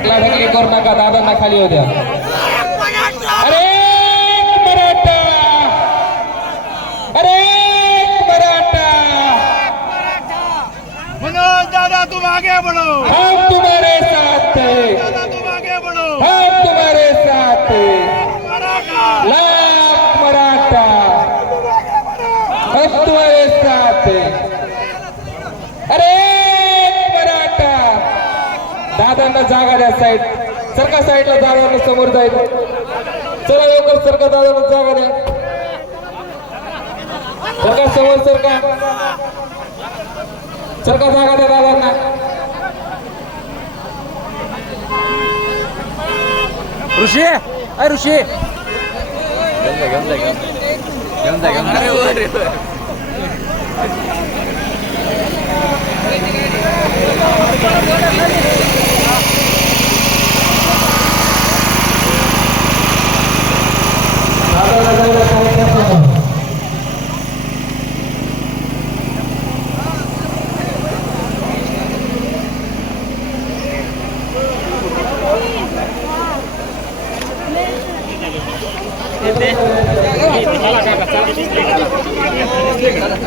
ढकलाढकली करू नका, दादांना खाली होऊ द्या. अरे मराठा, अरे मराठा, मनोज दादा तुम आगे बढ़ो, हम तुम्हारे साथ हैं, दादा तुम आगे बढ़ो, हम तुम्हारे साथ हैं. मराठा लाख मराठा, हम तुम्हारे साथ हैं. अरे मराठा, दादांना जागा द्या. साईड सरका, साईडला दादांना समोर जाईल. चला लवकर सरका, दादांना जागा द्या. सरका समोर, सरका सरका, जागा द्या दादांना. ऋषी, अरे ऋषी घेऊन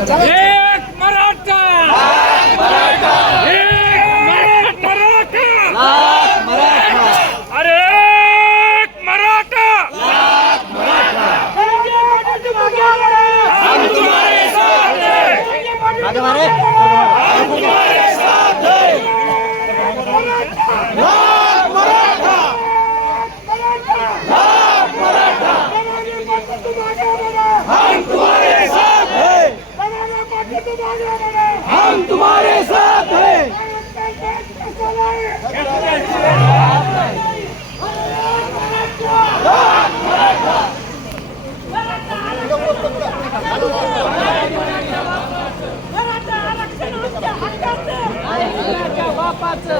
जा. एक मराठा, एक मराठा, अरे एक मराठा, हम तुम्हारे साथ हैं, हम तुम्हारे साथ हैं. लाख मराठा, लाख मराठा, हम तुम्हारे साथ हैं, हम तुम्हारे साथ हैं. मराठा आरक्षण आमच्या हक्काचं आहे. मराठा बापाचं.